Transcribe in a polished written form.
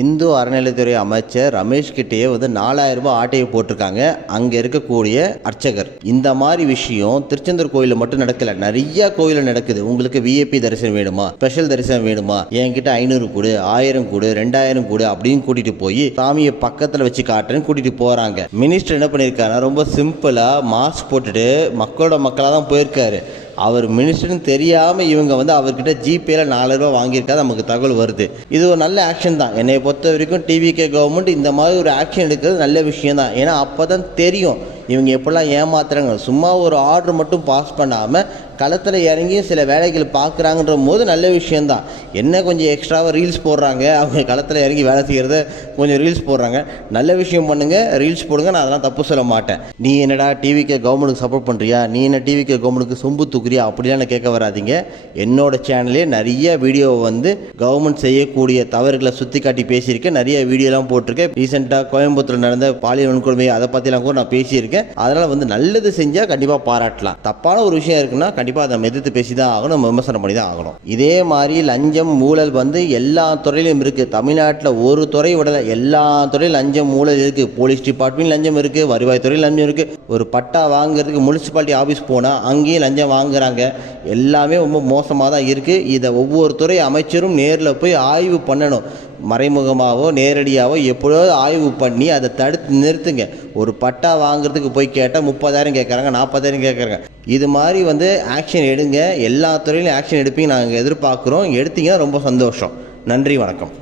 இந்து அறநிலையத்துறை அமைச்சர் ரமேஷ் கிட்டேயே 4000 ரூபாய் ஆட்டையை போட்டிருக்காங்க அங்கே இருக்கக்கூடிய அர்ச்சகர். இந்த மாதிரி விஷயம் திருச்செந்தூர் கோயிலில் மட்டும் நடக்கல, நிறைய கோயிலில் நடக்குது. உங்களுக்கு விஐபி தரிசனம் வேணுமா, ஸ்பெஷல் தரிசனம் வேணுமா, என்கிட்ட 500 கொடு, 1000 கொடு, 2000 கொடு அப்படின்னு கூட்டிட்டு போய் சாமியை பக்கத்தில் வச்சு காட்டுறேன்னு கூட்டிட்டு போறாங்க. மினிஸ்டர் என்ன பண்ணியிருக்காருன்னா ரொம்ப சிம்பிளா மாஸ்க் போட்டுட்டு மக்களோட மக்களாக தான் போயிருக்காரு. அவர் மினிஸ்டர்னு தெரியாமல் இவங்க அவர்கிட்ட ஜிபேல 4000 ரூபா வாங்கியிருக்கா நமக்கு தகவல் வருது. இது ஒரு நல்ல ஆக்ஷன் தான். என்னை பொறுத்த வரைக்கும் டிவிகே கவர்மெண்ட் இந்த மாதிரி ஒரு ஆக்ஷன் எடுக்கிறது நல்ல விஷயம் தான். ஏன்னா அப்போ தான் தெரியும் இவங்க எப்படிலாம் ஏமாத்துறாங்க. சும்மா ஒரு ஆர்டர் மட்டும் பாஸ் பண்ணாமல் களத்தில் இறங்கி சில வேலைகள் பார்க்குறாங்கன்ற போது நல்ல விஷயந்தான். என்ன கொஞ்சம் எக்ஸ்ட்ராவாக ரீல்ஸ் போடுறாங்க, அவங்க களத்தில் இறங்கி வேலை செய்கிறத கொஞ்சம் ரீல்ஸ் போடுறாங்க. நல்ல விஷயம் பண்ணுங்கள், ரீல்ஸ் போடுங்க, நான் அதெல்லாம் தப்பு சொல்ல மாட்டேன். நீ என்னடா டிவிகே கவர்மெண்ட்டுக்கு சப்போர்ட் பண்ணுறியா, நீ என்ன டிவிகே கவர்மெண்ட்டுக்கு சொம்பு தூக்குறியா அப்படிலாம் கேட்க வராதிங்க. என்னோட சேனலே நிறைய வீடியோவை கவர்மெண்ட் செய்யக்கூடிய தவறுகளை சுற்றி காட்டி பேசியிருக்கேன், நிறைய வீடியோலாம் போட்டிருக்கேன். ரீசெண்டாக கோயம்புத்தூர் நடந்த பாலியல் வன்கொடுமை அதை பற்றிலாம் கூட நான் பேசியிருக்கேன். அதனால் நல்லது செஞ்சால் கண்டிப்பாக பாராட்டலாம். தப்பான ஒரு விஷயம் இருக்குன்னா கண்டிப்பாக அதை எதிர்த்து பேசி தான் ஆகணும், நம்ம விமர்சனம் பண்ணி தான் ஆகணும். இதே மாதிரி லஞ்சம் ஊழல் எல்லா துறையிலும் இருக்குது. தமிழ்நாட்டில் ஒரு துறை விடலை, எல்லா துறையிலும் லஞ்சம் ஊழல் இருக்குது. போலீஸ் டிபார்ட்மெண்ட் லஞ்சம் இருக்குது, வருவாய்த்துறையில் லஞ்சம் இருக்குது. ஒரு பட்டா வாங்குறதுக்கு முனிசிபாலிட்டி ஆஃபீஸ் போனால் அங்கேயும் லஞ்சம் வாங்குறாங்க. எல்லாமே ரொம்ப மோசமாக தான் இருக்குது. இதை ஒவ்வொரு துறை அமைச்சரும் நேரில் போய் ஆய்வு பண்ணணும். மறைமுகமாகவோ நேரடியாகவோ எப்படியாவது ஆய்வு பண்ணி அதை தடுத்து நிறுத்துங்க. ஒரு பட்டா வாங்குறதுக்கு போய் கேட்டால் 30,000 கேட்குறாங்க, 40,000 கேட்குறாங்க. இது மாதிரி ஆக்ஷன் எடுங்க. எல்லா துறையிலும் ஆக்ஷன் எடுப்பீங்க நாங்கள் எதிர்பார்க்குறோம். எடுத்தீங்கன்னா ரொம்ப சந்தோஷம். நன்றி, வணக்கம்.